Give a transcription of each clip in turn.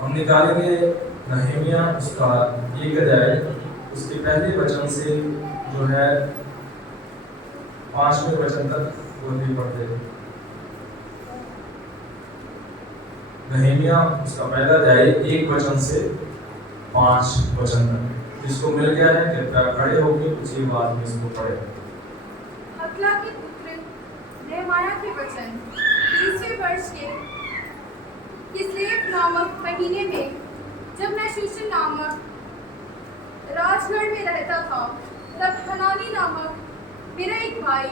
हम निकालेंगे नहमीया उसका 1 अध्याय, उसके पहले वचन से जो है 5वें वचन तक वो भी पढ़ते हैं। नहमीया उसका पहला अध्याय 1 वचन से 5 वचन तक। जिसको मिल गया है कृपया खड़े होकर उसी बात में इसको पढ़े। हकला के पुत्र नेहमाया के वचन 30वें वर्ष के किस्लेव नामक महीने में, जब मैं शूशन नामक राजगढ़ में रहता था, तब हनानी नामक मेरा एक भाई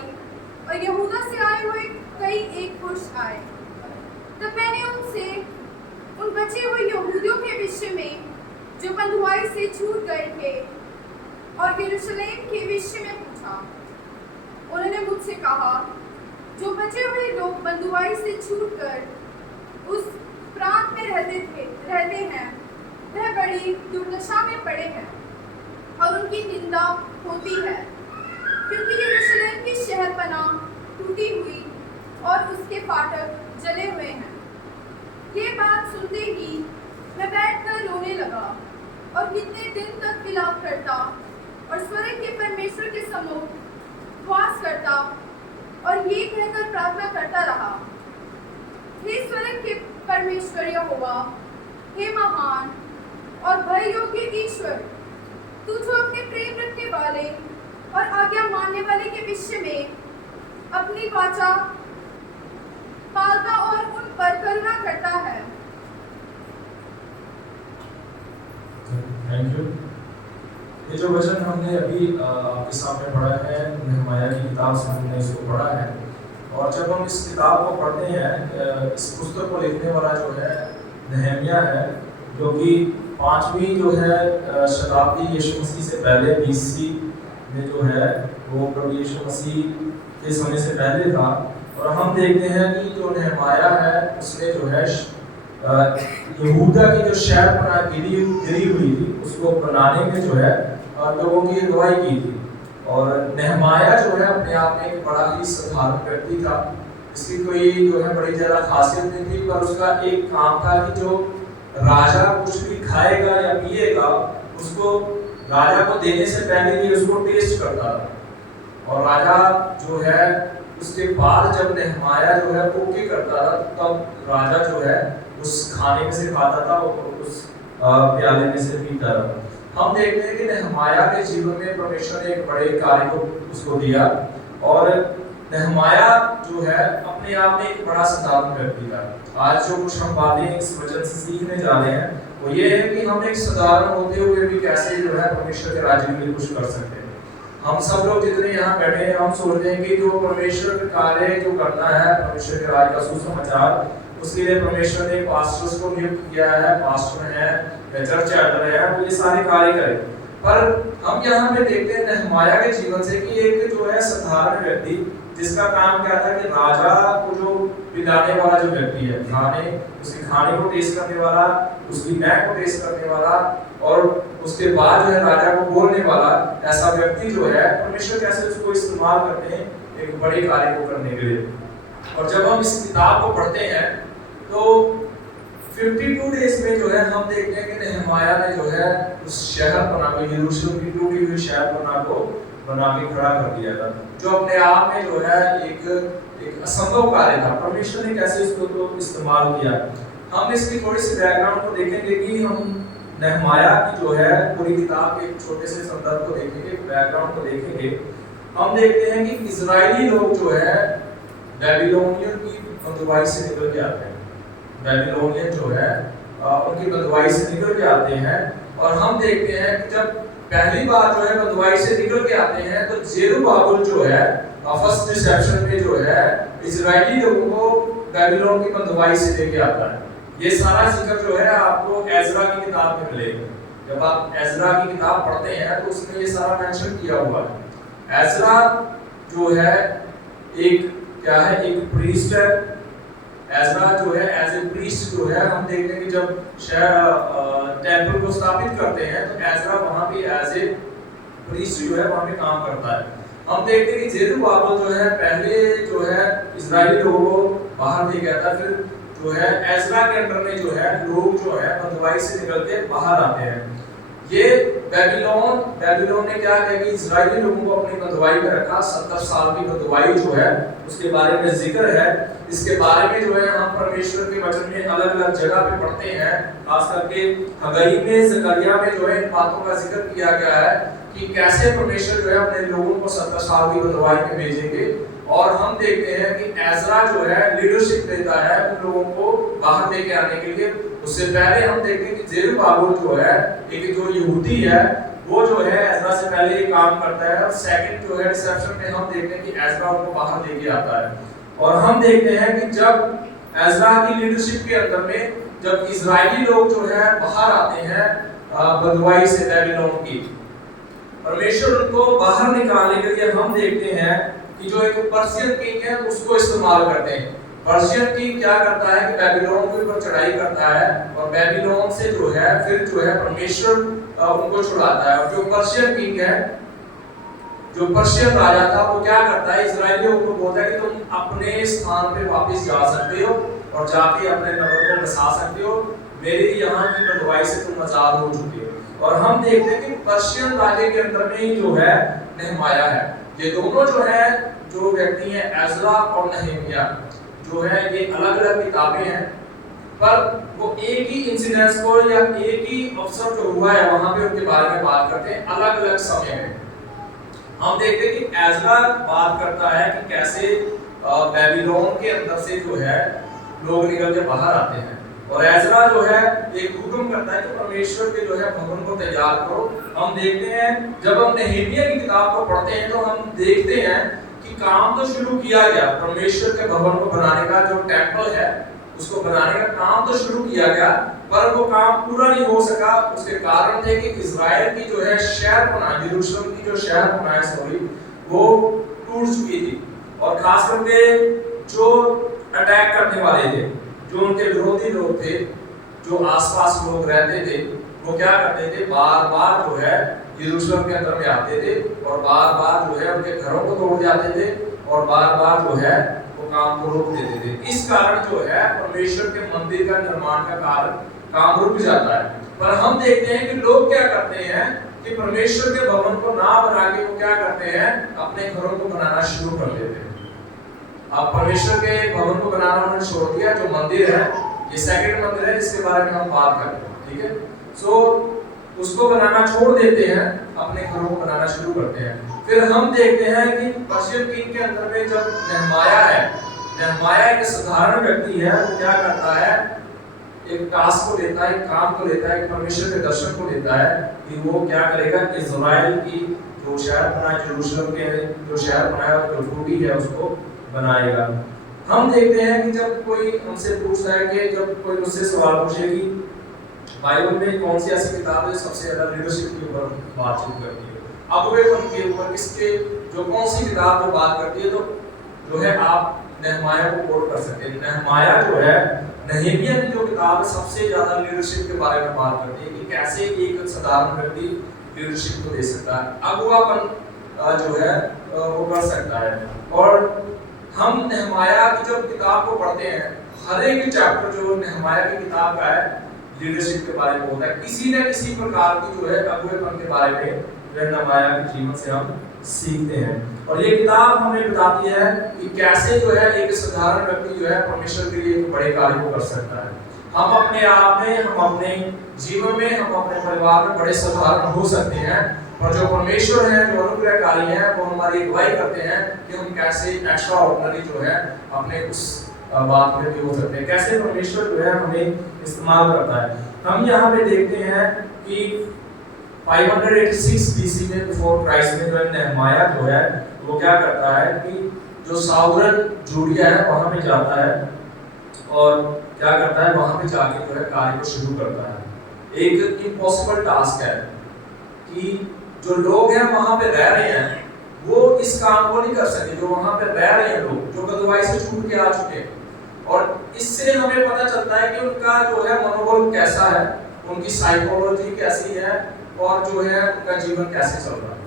और यहूदा से आए हुए कई एक पुरुष आए। तब मैंने उनसे उन बचे हुए यहूदियों के विषय में जो बंधुआई से छूट गए थे और यरूशलेम के विषय में पूछा। उन्होंने मुझसे कहा, जो बचे हुए लोग बंधुआई से छूटकर उस प्रांत में रहते हैं, वह बड़ी दुर्दशा में पड़े हैं और उनकी निंदा होती है, क्योंकि यरूशलेम की शहरपनाह टूटी हुई और उसके फाटक जले हुए हैं। ये बात सुनते ही मैं बैठकर रोने लगा और कितने दिन तक विलाप करता और स्वर्ग के परमेश्वर के सम्मुख उपवास करता और ये कहकर प्रार्थना करता रहा, हे स्वर्ग के परमेश्वर यहोवा, हे महान और भय योग्य ईश्वर, तू जो अपने प्रेम रखने वाले और आज्ञा मानने वाले के विषय में अपनी वाचा पालता और उन पर करुणा करता है। Thank you. ये जो वचन हमने अभी आपके सामने पढ़ा है, नहमीया की किताब से हमने इसको पढ़ा है। और जब हम इस किताब को पढ़ते हैं, इस पुस्तक को लिखने वाला जो है नहमीया है, जो कि 5वीं जो है शताब्दी यीशु मसीह से पहले BC में जो है वो प्रभु यीशु मसीह के समय से पहले था। और हम देखते हैं कि जो नहमीया है उसने जो है यहूदा की जो शहरपनाह गिरी हुई थी उसको बनाने में जो है लोगों की अगुवाई की थी। और नहमीया जो है अपने आप में एक बड़ा ही साधारण व्यक्ति था। इसकी कोई जो है बड़ी ज़्यादा खासियत नहीं थी, पर उसका एक काम था कि जो राजा कुछ भी खाएगा या पिएगा उसको राजा को देने से पहले ही उसको टेस्ट करता था। और राजा जो है उसके बाद जब नहमीया जो है ओके करता था, तब राजा जो है उस खाने में से खाता था और उस प्याले में से पीता था। हम देखते हैं कि नहमीया के जीवन में परमेश्वर ने एक बड़े कार्य को उसको दिया। और नहमीया जो है अपने आप में एक बड़ा साधारण व्यक्ति था। आज जो कुछ हम बातें इस वचन से सीखने जा रहे हैं वो ये है कि हम एक साधारण होते हुए भी कैसे जो है परमेश्वर के राज्य में कुछ कर सकते हैं। हम सब लोग जितने यहाँ बैठे हैं, हम सोचते हैं कि जो परमेश्वर का कार्य जो करना है, परमेश्वर के राज्य का सुसमाचार, उसके लिए परमेश्वर ने पास्टर्स को नियुक्त किया है, पास्टर हैं, चर्च एल्डर है, वो ये सारे कार्य करें। पर हम यहाँ पे देखते हैं नहमीया के जीवन से कि एक जो है साधारण व्यक्ति जिसका काम क्या था कि राजा को जो पिलाने वाला जो व्यक्ति है, उसके खाने को टेस्ट करने वाला, उसकी बैग को टेस्ट करने वाला और उसके बाद जो है राजा को बोलने वाला, ऐसा व्यक्ति जो है परमेश्वर कैसे उसको इस्तेमाल करते हैं एक बड़े कार्य को करने के लिए। और जब हम इस किताब को पढ़ते हैं तो 52 डेज में जो है हम देखते हैं कि नहमीया ने जो है उस शहरपनाह को, यरूशलेम की टूटी हुई शहरपनाह को बना के खड़ा कर दिया था, जो अपने आप में जो है एक असंभव कार्य था। परमेश्वर ने कैसे इसको तो इस्तेमाल किया। हम इसकी थोड़ी सी बैकग्राउंड को देखेंगे कि हम नहमीया की जो है पूरी किताब के एक छोटे से संदर्भ को देखेंगे, बैकग्राउंड को देखेंगे। हम देखते हैं कि इजरायली लोग जो है बेबीलोनियन की बंधुआई से निकल के आते हैं। बेबीलोनियन जो है उनकी बंधुआई से निकल के आते हैं। और हम देखते हैं कि जब पहली बार जो है बंधुआई से निकल के आते हैं तो जेरुब्बाबेल जो है फर्स्ट रिसेप्शन में जो है इजरायली लोगों को बेबीलोन की बंधुआई से लेके आता है। ये सारा जिक्र जो है आपको एजरा की किताब में मिलेगा। जब आप एजरा की किताब पढ़ते हैं तो उसमें ये सारा मेंशन किया हुआ है। एजरा जो है एक क्या है, एक प्रीस्ट है। एजरा जो है एज ए प्रीस्ट जो है हम देखते हैं कि जब टेंपल को स्थापित करते हैं तो एजरा वहां पे एज ए प्रीस्ट जो है वहां पे काम करता है। हम देखते हैं कि जेरुब्बाबेल जो है पहले जो है इजरायली लोगों को बाहर ले गया था, फिर जो है एजरा के अंडर में जो है लोग जो है बंधुआई से निकल के बाहर आते हैं। ये बेबीलोन ने क्या किया कि इजरायली लोगों को अपनी बंधुआई में रखा। 70 साल की बंधुआई जो है उसके बारे में जिक्र है। इसके बारे में जो है हम परमेश्वर के वचन में अलग अलग जगह पे पढ़ते हैं, खास करके हगई में, जकरिया में जो है इन बातों का जिक्र किया गया है कि कैसे परमेश्वर जो है अपने लोगों को 70 साल की बंधुआई में भेजेंगे। और हम देखते हैं कि एजरा जो है लीडरशिप देता है उन लोगों को बाहर लेके आने के लिए। उससे पहले हम देखते हैं कि जेरुब्बाबेल जो है एक जो यहूदी है वो जो है एजरा से पहले ये काम करता है। और सेकंड जो है रिसेप्शन में हम देखते हैं कि एजरा उनको बाहर लेके आता है। और हम देखते हैं कि जब एजरा की लीडरशिप के अंदर में जब इजरायली लोग जो है बाहर आते हैं बंधुआई से बेबीलोन की, परमेश्वर उनको बाहर निकालने के लिए हम देखते हैं कि जो एक पर्शियन किंग है उसको इस्तेमाल करते हैं। पर्शियन किंग क्या करता है कि बेबीलोन के ऊपर चढ़ाई करता है और बेबीलोन से जो है फिर जो है परमेश्वर उनको छुड़ाता है। और जो पर्शियन किंग है, जो पर्शियन राजा था, वो क्या करता है इजरायलियों को बोलता है कि तुम अपने स्थान पे वापस जा सकते हो और जाके अपने नगर को बसा सकते हो, मेरी यहाँ की बंधुआई से तुम आजाद हो चुके हो। और हम देखते हैं कि पर्शियन राजे के अंदर में ही जो है नहमाया है। ये दोनों जो है जो व्यक्ति हैं एजरा और नहमिया जो है ये अलग अलग किताबें हैं, पर वो एक ही इंसिडेंस को या एक ही अवसर जो हुआ है वहां पे उनके बारे में बात करते हैं अलग अलग समय में। हम देखते हैं कि एजरा बात करता है कि कैसे बेबीलोन के अंदर से जो है लोग निकल के बाहर आते हैं। और एजरा जो है एक हुक्म करता है कि परमेश्वर के जो है भवन को तैयार करो। हम देखते हैं जब हम नहमिया की किताब को पढ़ते हैं तो हम देखते हैं कि काम तो शुरू किया गया, परमेश्वर के भवन को बनाने का जो टेंपल है उसको बनाने का काम तो शुरू किया गया, पर वो काम पूरा नहीं हो सका। उसके कारण थे कि इजराइल की जो है शहर बना, यरूशलेम की जो शहर बनाया सॉरी वो टूट चुकी थी। और खास करके जो अटैक करने वाले थे, जो उनके विरोधी लोग थे, जो आसपास लोग रहते थे, वो क्या करते थे बार बार जो है यरूशलेम के अंदर में आते थे और बार बार जो है उनके घरों को तोड़ जाते थे और बार बार जो है वो काम को रोक देते थे। इस कारण जो है परमेश्वर के मंदिर का निर्माण का काम रुक जाता है। पर हम देखते हैं कि लोग क्या करते हैं कि परमेश्वर के भवन को ना बना के वो क्या करते हैं अपने घरों को बनाना शुरू कर देते हैं। अब परमेश्वर के भवन को बनाना उन्होंने छोड़ दिया। जो मंदिर है ये सेकंड मंदिर है जिसके बारे में हम बात करते हैं, ठीक है। सो उसको बनाना छोड़ देते हैं, अपने घरों को बनाना शुरू करते हैं। फिर हम देखते हैं कि पर्शियन किंग के अंदर में जब नहमाया है, नहमाया एक साधारण व्यक्ति है, वो क्या करता है एक टास्क को लेता है, एक काम को लेता है, एक परमेश्वर के दर्शन को लेता है कि वो क्या करेगा इजराइल की जो शहर बनाया, यरूशलेम के जो शहर बनाया जो टूटी है उसको बनाएगा। हम देखते हैं कि जब कोई हमसे पूछता है कि जब कोई मुझसे सवाल पूछे कि बाइबल में कौन सी ऐसी किताब है सबसे ज्यादा लीडरशिप के ऊपर बातचीत करती है, अगुवेपन के ऊपर, किसके जो कौन सी किताब जो बात करती है, तो जो है आप नहमाया को कोट कर सकते हैं। नहमाया जो है नहमिया की जो किताब है सबसे ज्यादा लीडरशिप के बारे में बात करती है कि कैसे एक साधारण व्यक्ति लीडरशिप को दे सकता है, अगुवापन जो है वो कर सकता है। और हम नहमाया की जब किताब को पढ़ते हैं, हर एक चैप्टर जो नहमाया की किताब का है लीडरशिप के बारे में होता है, किसी न किसी प्रकार की जो है अगुवेपन के बारे में नहमाया के जीवन से हम सीखते हैं। और ये किताब हमें बताती है कि कैसे जो है एक साधारण व्यक्ति जो है परमेश्वर के लिए बड़े कार्य को कर सकता है। हम अपने आप में, हम अपने जीवन में, हम अपने परिवार में बड़े साधारण हो सकते हैं, और जो परमेश्वर है, जो अनुग्रहकारी है, वो हमारी अगुवाई करते हैं कि हम कैसे एक्स्ट्रा ऑर्डिनरी जो है अपने उस बात में भी हो सकते हैं, कैसे परमेश्वर जो है हमें इस्तेमाल करता है। हम यहाँ पे देखते हैं कि 586 BC में बिफोर क्राइस्ट में जो नहमाया जो है वो क्या करता है कि जो साउदर्न जूडिया है वहां पे जाता है और क्या करता है वहां पे जाके जो है कार्य को शुरू करता है। एक इम्पॉसिबल टास्क है कि जो लोग हैं वहां पे रह रहे हैं वो इस काम को नहीं कर सके, जो वहां पे रह रहे हैं लोग जो बदवाई से छूट के आ चुके हैं। और इससे हमें पता चलता है कि उनका जो है मनोबल कैसा है, उनकी साइकोलॉजी कैसी है और जो है उनका जीवन कैसे चल रहा है।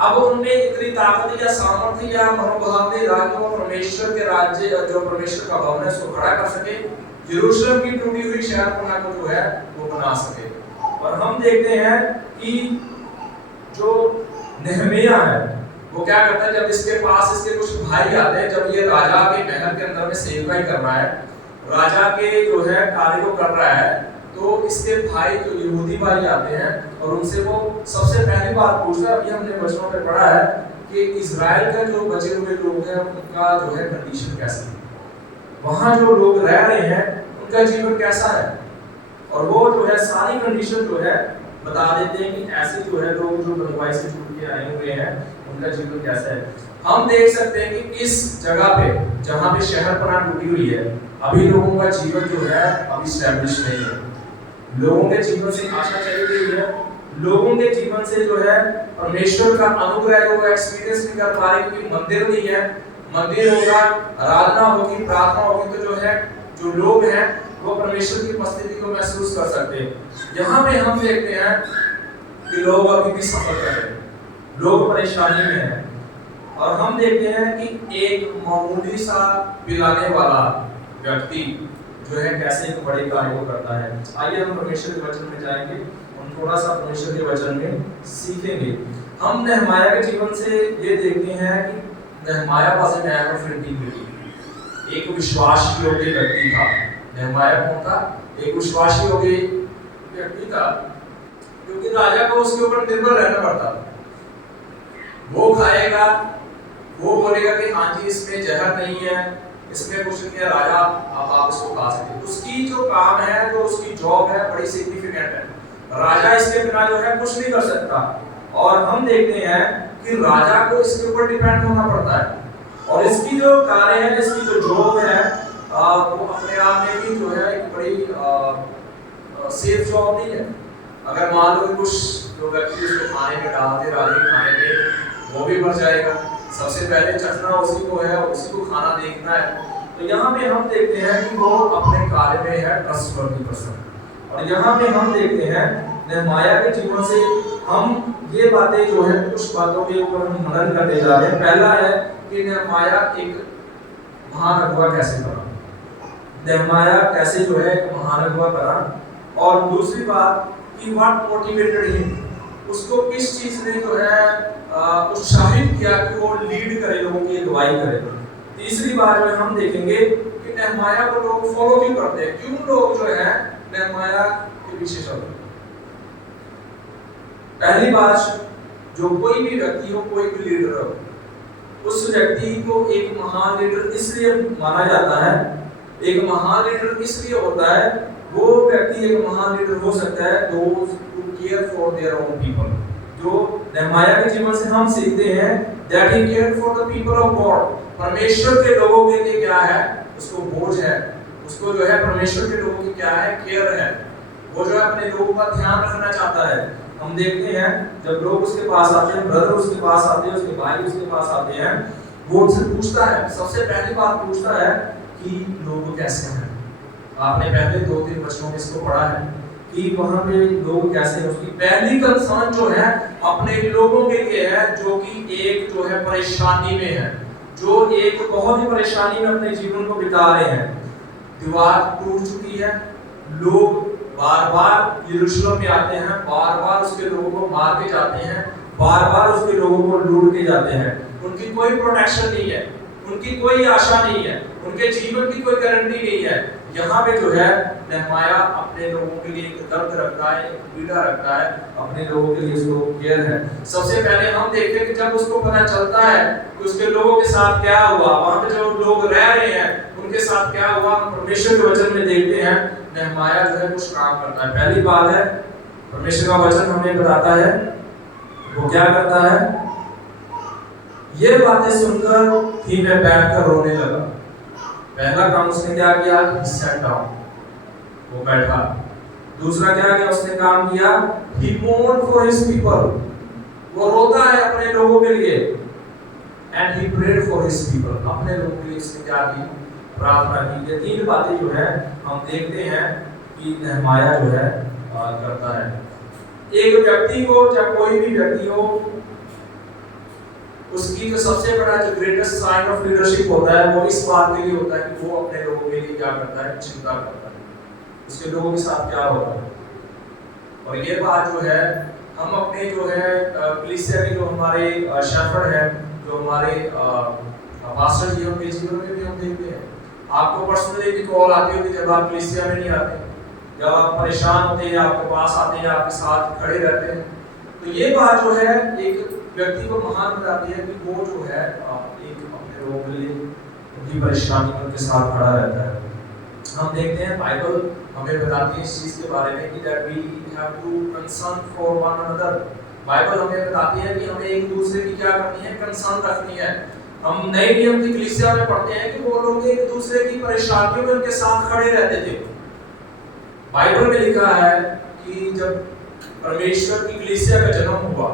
अब उनमें इतनी ताकत या सामर्थ्य या मनोभाव नहीं रहा कि वो परमेश्वर के राज्य, जो परमेश्वर का भवन है, उसको खड़ा कर सके, यरूशलेम की टूटी हुई शहरपनाह को जो है वो बना सके। और हम देखते हैं कि जो नहमिया है वो क्या करता है, जब इसके पास इसके कुछ भाई आते हैं, जब ये राजा के महल के अंदर में सेवकाई कर रहा है, राजा के जो है कार्य को कर रहा है, तो इसके भाई जो यहूदी भाई आते हैं और उनसे वो सबसे पहली बात पूछता है। अभी हमने वचनों में पढ़ा है कि इजराइल का जो बचे हुए लोग हैं उनका जो है कंडीशन कैसी है, वहां जो लोग रह रहे हैं उनका जीवन कैसा है, और वो जो है सारी कंडीशन जो है बता देते हैं कि ऐसे जो है लोग जो बनवाई से छूट के आए हुए हैं उनका जीवन कैसा है। हम देख सकते हैं कि इस जगह पे जहां पे शहरपनाह टूटी हुई है, अभी लोगों का जीवन जो है अभी स्टैब्लिश नहीं है, लोगों के जीवन से आशा चली गई है, लोगों के जीवन से जो है परमेश्वर का अनुग्रह जो एक्सपीरियंस नहीं कर पा रहे, क्योंकि मंदिर नहीं है। मंदिर होगा, आराधना होगी, प्रार्थना होगी, तो जो है जो लोग हैं वो परमेश्वर की उपस्थिति को महसूस कर सकते हैं। यहाँ पे हम देखते हैं कि लोग अभी भी सफर कर रहे हैं, लोग परेशानी में हैं, और हम देखते हैं कि एक मामूली सा पिलाने वाला व्यक्ति जो है कैसे एक बड़े कार्य को करता है। आइए हम परमेश्वर के वचन में जाएंगे और थोड़ा सा परमेश्वर के वचन में सीखेंगे। हम नहमाया के जीवन से ये देखते हैं कि Nehemiah was an man of integrity, एक विश्वास योग्य व्यक्ति था। नहमाया कौन था? एक विश्वास योग्य व्यक्ति था, क्योंकि राजा को उसके ऊपर निर्भर रहना पड़ता। वो खाएगा, वो बोलेगा कि हाँ जी इसमें जहर नहीं है, इसमें कुछ नहीं है, राजा आप इसको खा सकते। उसकी जो काम है, जो उसकी जॉब है, बड़ी सिग्निफिकेंट है। राजा इसके बिना जो है कुछ नहीं कर सकता। और हम देखते हैं कि राजा को इसके ऊपर डिपेंड होना पड़ता है, और इसकी जो कार्य है, इसकी जो जॉब है, वो अपने आप में भी जो है एक बड़ी सेफ जॉब नहीं है। अगर मान लो कुछ जो व्यक्ति उसको खाने में डालते, राजा के खाने में, वो भी मर जाएगा। सबसे पहले चखना उसी को है, उसी को खाना देखना है। तो यहाँ पे हम देखते हैं कि वो अपने कार्य में है ट्रस्टवर्दी पर्सन। और यहाँ पे हम देखते हैं नहमाया के जीवन से हम ये बातें जो है कुछ बातों के ऊपर हम मनन करते जा रहे हैं। पहला है कि नहमाया एक महान अगुवा कैसे बना, नहमाया कैसे जो है महान अगुवा बना। और दूसरी बात कि व्हाट मोटिवेटेड हिम, उसको किस चीज ने जो है उत्साहित किया कि वो लीड करे, लोगों की अगुवाई करे। तीसरी बात जो हम देखेंगे कि नहमाया को लोग फॉलो क्यों करते हैं, क्यों लोग जो है नहमाया के पीछे चलते हैं। पहली बात, जो कोई भी व्यक्ति हो, कोई भी लीडर हो, उस व्यक्ति को एक महान लीडर इसलिए माना जाता है, एक महान लीडर इसलिए होता है, वो व्यक्ति एक महान लीडर हो सकता है those who care for their own people। जो नहमाया के जीवन से हम सीखते हैं that he cared for the people of God। परमेश्वर के लोगों के लिए क्या है, उसको बोझ है, उसको जो है परमेश्वर के लोगों की क्या है, केयर है। वो जो है अपने लोगों का ध्यान रखना चाहता है। हम देखते हैं जब लोग उसके पास आते हैं, ब्रदर उसके पास आते हैं, उसके भाई उसके पास आते हैं, वो उनसे पूछता है, सबसे पहली बात पूछता है कि लोग कैसे हैं। आपने पहले 2-3 वचनों में इसको पढ़ा है कि वहां पे लोग कैसे हैं। उसकी पहली कंसर्न जो है अपने लोगों के लिए है, जो कि एक जो है परेशानी में है, जो एक बहुत ही परेशानी में अपने जीवन को बिता रहे हैं। दीवार टूट चुकी है, लोग बार-बार यरूशलेम में आते हैं, बार-बार उसके लोगों को मार के जाते हैं, बार-बार उसके लोगों को लूट के जाते हैं। उनकी कोई प्रोटेक्शन नहीं है, उनकी कोई आशा नहीं है, उनके जीवन की कोई गारंटी नहीं है। यहाँ पे जो है नहमाया अपने लोगों के लिए एक दर्द रखता है, एक पीड़ा रखता है, अपने लोगों के लिए उसको केयर है। सबसे पहले हम देखते हैं कि जब उसको पता चलता है कि उसके लोगों के साथ क्या हुआ, वहाँ पे जो लोग रह रहे हैं उनके साथ क्या हुआ, हम परमेश्वर के वचन में देखते हैं नहमाया जो है कुछ काम करता है। पहली बात है, परमेश्वर का वचन हमें बताता है वो क्या करता है, ये बातें सुनकर ही मैं बैठकर रोने लगा। पहला काम उसने क्या किया, सैट डाउन, वो बैठा। दूसरा क्या किया उसने काम किया, he mourn for his people, वो रोता है अपने लोगों के लिए। And he prayed for his people, अपने लोगों के लिए उसने क्या की, प्रार्थना की। ये 3 बातें जो है हम देखते हैं कि नहमाया जो है करता है। एक व्यक्ति को, चाहे कोई भी व्यक्ति हो, उसकी जो सबसे बड़ा जो ग्रेटेस्ट साइन ऑफ लीडरशिप होता है वो इस बात के लिए होता है कि वो अपने लोगों के लिए क्या करता है, चिंता करता है, उसके लोगों के साथ क्या होता है। और ये बात जो है हम अपने जो है कलीसिया के जो हमारे शेफर्ड है, जो हमारे पास्टर जी उनके जीवन में भी हम देखते हैं। आपको पर्सनली भी कॉल आती होगी जब आप कलीसिया में नहीं आते, जब आप परेशान होते हैं, आपके पास आते हैं, आपके साथ खड़े रहते हैं। तो ये बात जो है एक व्यक्ति को महान बनाती है कि वो जो है एक अपने लोगों के लिए उनकी परेशानी में उनके साथ खड़ा रहता है। हम देखते हैं बाइबल हमें बताती है इस चीज के बारे में कि that we have to concern for one another. Bible हमें बताती है कि हमें एक दूसरे की क्या करनी है, कंसर्न रखनी है। हम नए नियम की कलीसिया में पढ़ते हैं कि वो लोग एक दूसरे की परेशानियों में उनके साथ खड़े रहते थे। बाइबल में लिखा है कि जब परमेश्वर की कलीसिया का जन्म हुआ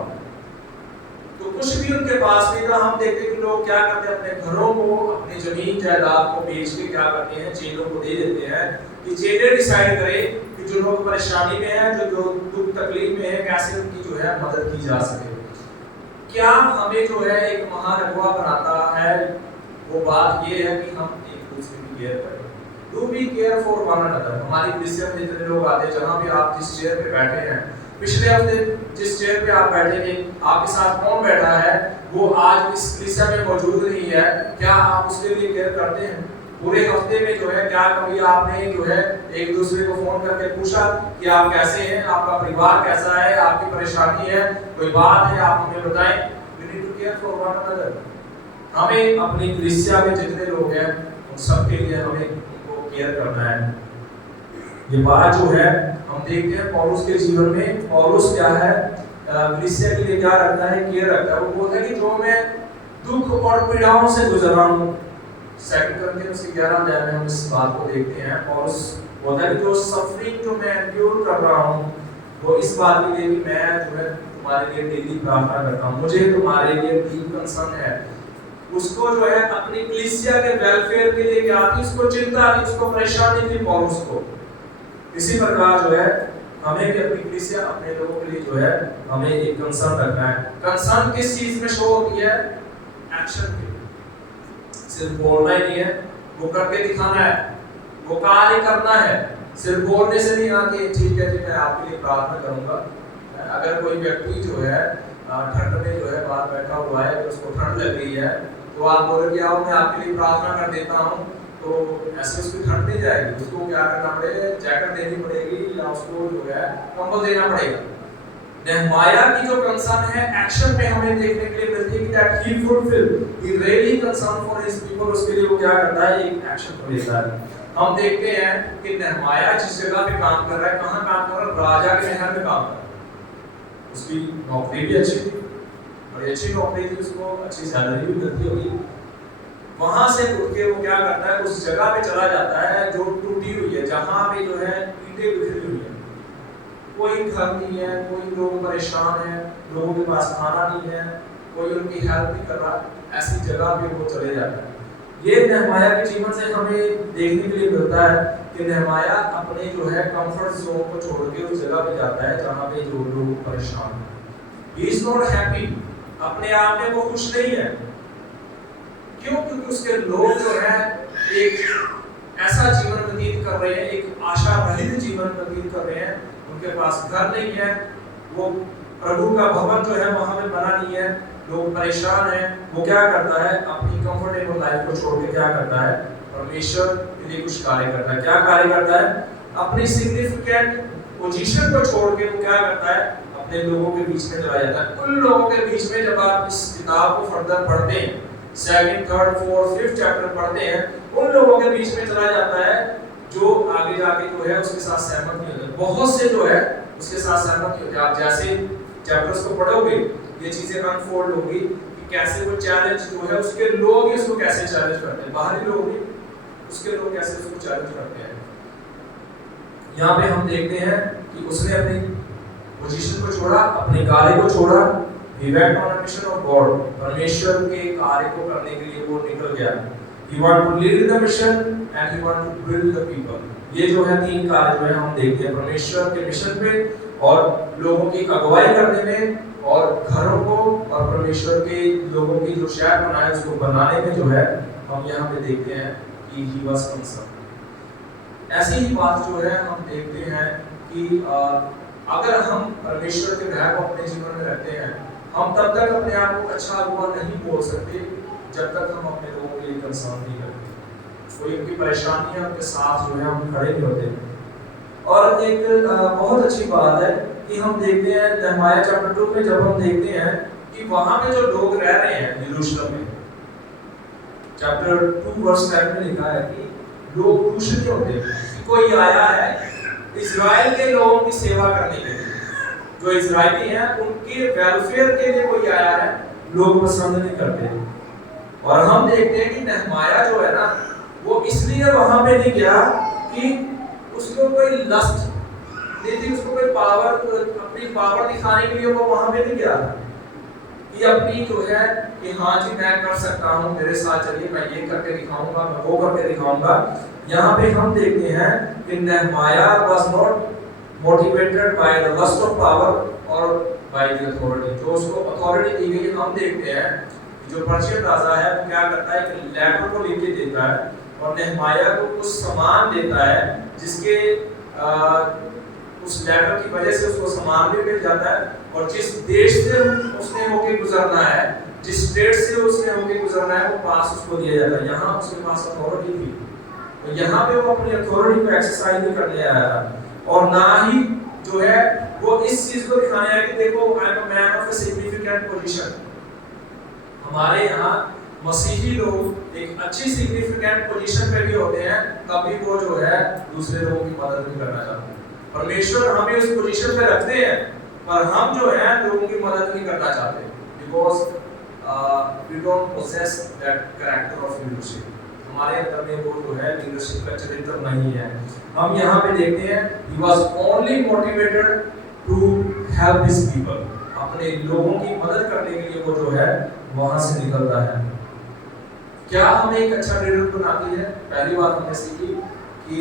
तो कुछ भी उनके पास नहीं था। हम देखते कि लोग क्या करते हैं, अपने घरों को, अपनी जमीन जायदाद को बेच के क्या करते हैं, चेलों को दे देते हैं कि चेले डिसाइड करें कि जो लोग परेशानी में हैं, जो दुख तकलीफ में है, कैसे उनकी जो है मदद की जा सके। क्या हमें जो है एक महान अगुआ बनाता है, वो बात ये है कि हम एक दूसरे की केयर करें। Do be care for one another. हमारी कलीसिया में जितने लोग आते हैं, जहाँ भी आप जिस चेयर पे बैठे हैं, पिछले हफ्ते जिस चेयर पे आप बैठे थे, आपके साथ कौन बैठा है, वो आज इस कलीसिया में मौजूद नहीं है, क्या आप उसके लिए केयर करते हैं? पूरे हफ्ते में जो है क्या कभी आपने जो है एक दूसरे को फोन करके पूछा कि आप कैसे हैं, आपका परिवार कैसा है, आपकी परेशानी है, कोई बात है, आप हमें बताएं। We need to care for one another. हमें अपनी कलीसिया में जितने लोग हैं उन सब के लिए हमें उनको केयर करना है। ये बात जो है हम देखते हैं पौलुस के जीवन में। पौलुस क्या है, कलीसिया के लिए क्या रखता है, केयर रखता है। वो बोलता है कि जो मैं दुख और पीड़ाओं से गुजर रहा हूँ, 2 कोरिन्थियंस 11 अध्याय में हम इस बात को देखते हैं। पौलुस बोलता है कि जो सफरिंग जो मैं एंड्योर कर रहा हूँ, वो इस बात के लिए कि मैं जो है तुम्हारे लिए डेली प्रार्थना करता हूँ, मुझे तुम्हारे लिए डीप कंसर्न है। उसको जो है अपनी कलीसिया के वेलफेयर के लिए क्या थी, उसको चिंता थी, उसको परेशानी थी पौलुस को। इसी प्रकार जो है हमें भी अपनी कलीसिया, अपने लोगों के लिए जो है हमें एक कंसर्न रखना है। कंसर्न किस चीज में शो होती है? एक्शन पे। सिर्फ बोलना ही नहीं है, वो करके दिखाना है, वो कार्य करना है। सिर्फ बोलने से नहीं आती, ठीक है जी मैं आपके लिए प्रार्थना करूंगा। अगर कोई व्यक्ति जो है ठंड में जो है बाहर बैठा हुआ है, उसको ठंड लग रही है, तो आप बोलो कि आओ मैं आपके लिए प्रार्थना कर देता हूँ, तो ऐसे उसकी ठंड नहीं जाएगी। उसको क्या करना पड़ेगा, जैकेट देनी पड़ेगी या उसको जो है कंबल देना पड़ेगा। नेहमाया की जो कंसर्न है एक्शन में हमें देखने के लिए मिलती है कि that he fulfil, he really concern for his people. उसके लिए वो क्या करता है, एक एक्शन को लेता है। हम देखते हैं कि नेहमाया जिस जगह पे काम कर रहा है, कहाँ काम कर रहा है, राजा के महल में काम कर रहा है। उसकी नौकरी भी अच्छी थी, बड़ी अच्छी नौकरी थी, उसको अच्छी सैलरी भी मिलती होगी। वहां से उठ के वो क्या करता है, उस जगह पे चला जाता है जो टूटी हुई है, जहां पे जो है ईंटें बिखरी हुई है, कोई घर नहीं है, कोई लोग परेशान है, लोगों के पास खाना नहीं है, कोई उनकी हेल्प नहीं कर रहा, ऐसी जगह पे वो चले जाता है। ये नेहमाया के जीवन से हमें देखने के लिए मिलता है कि नेहमाया अपने जो है कंफर्ट जोन को छोड़ के उस जगह पे जाता है जहां पे जो लोग परेशान हैं। ही इज नॉट हैप्पी, अपने आप में वो खुश नहीं है। क्यों? क्योंकि उसके लोग जो है एक ऐसा जीवन व्यतीत कर रहे हैं, एक आशा रहित जीवन व्यतीत कर रहे हैं। उनके पास घर नहीं है, वो प्रभु का भवन जो है वहां पे बना नहीं है, लोग परेशान हैं। वो क्या करता है, अपनी कंफर्टेबल लाइफ को छोड़ के क्या करता है, परमेश्वर के लिए कुछ कार्य करता है। क्या कार्य करता है? अपनी सिग्निफिकेंट पोजीशन को छोड़ के वो क्या करता है, अपने लोगों के बीच में चला जाता है। उन लोगों के बीच में जब आप इस किताब को फर्दर पढ़ते हैं, 2nd, 3rd, 4th, 5th chapter पढ़ते हैं, उन लोगों के बीच में चला जाता है जो आगे जाके जो है उसके साथ सहमत नहीं होते। बहुत से जो है उसके साथ सहमत नहीं होते। आप जैसे चैप्टर्स को पढ़ोगे ये चीजें अनफोल्ड होगी कि कैसे वो चैलेंज जो है उसके लोग ही उसको कैसे चैलेंज करते हैं, बाहरी लोग नहीं, उसके लोग कैसे उसको चैलेंज करते हैं। यहाँ पे हम देखते हैं कि उसने अपनी पोजीशन को छोड़ा, अपने कार्य को छोड़ा। He went on a mission of God, परमेश्वर के कार्य को करने के लिए वो निकल गया। He want to lead the mission and he want to build the people। ये जो है 3 कार्य जो है हम देखते हैं परमेश्वर के मिशन पे और लोगों की अगुवाई करने में और घरों को और परमेश्वर के लोगों की जो शहर बनाए उसको बनाने में जो है हम यहाँ पे देखते हैं कि ही वाज कंसर्न। ऐसी ही बात जो है हम देखते हैं कि अगर हम परमेश्वर के भय को अपने जीवन में रखते हैं, हम तब तक अपने आप को अच्छा अगुआ नहीं बोल सकते जब तक हम अपने लोगों के लिए कंसर्न नहीं करते। कोई उनकी परेशानियां उनके साथ जो है हम खड़े नहीं होते। और एक बहुत अच्छी बात है कि हम देखते हैं नहमाया चैप्टर 2 में, जब हम देखते हैं कि वहां पे जो लोग रह रहे हैं यरूशलेम में, चैप्टर 2 वर्स 10 में लिखा है कि लोग खुश नहीं होते कि कोई आया है इजराइल के लोगों की सेवा करने के लिए। जो इजरायली हैं उनके वेलफेयर के लिए कोई आया है, लोग पसंद नहीं करते। और हम देखते हैं कि नहमाया जो है ना, वो इसलिए वहां पे नहीं गया कि उसको कोई लस्ट नहीं थी, उसको कोई पावर, अपनी पावर दिखाने के लिए वो वहां पे नहीं गया कि अपनी जो है कि हाँ जी मैं कर सकता हूँ, मेरे साथ चलिए, मैं ये करके दिखाऊंगा, मैं वो करके दिखाऊंगा। यहाँ पे हम देखते हैं कि Nehemiah was not motivated by the lust of power और बाय द अथॉरिटी। जो उसको अथॉरिटी दी गई, हम देखते हैं जो पर्शियन राजा है वो क्या करता है कि लेटर को लिख के देता है और नहमाया को कुछ सामान देता है, जिसके उस लेटर की वजह से उसको सामान भी मिल जाता है। और जिस देश से उसने होके गुजरना है, जिस स्टेट से उसने होके गुजरना है, वो पास उसको दिया जाता है। यहाँ उसके पास अथॉरिटी थी, तो यहाँ पे वो अपनी अथॉरिटी को एक्सरसाइज नहीं करने आया था। और ना ही जो है वो इस चीज को दिखाने आया कि देखो I am a man of a significant position. हमारे यहाँ मसीही लोग एक अच्छी सिग्निफिकेंट पोजीशन पे भी होते हैं, तभी वो जो है दूसरे लोगों की मदद नहीं करना चाहते। परमेश्वर हमें उस पोजीशन पे रखते हैं, पर हम जो है लोगों की मदद नहीं करना चाहते, because we don't possess that character of leadership. हमारे अंदर में वो जो है लीडरशिप का चरित्र नहीं है। हम यहाँ पे देखते हैं he was only motivated to help his people। अपने लोगों की मदद करने के लिए वो जो है वहां से निकलता है। क्या हमें एक अच्छा लीडर बनाती है? पहली बात हमने सीखी कि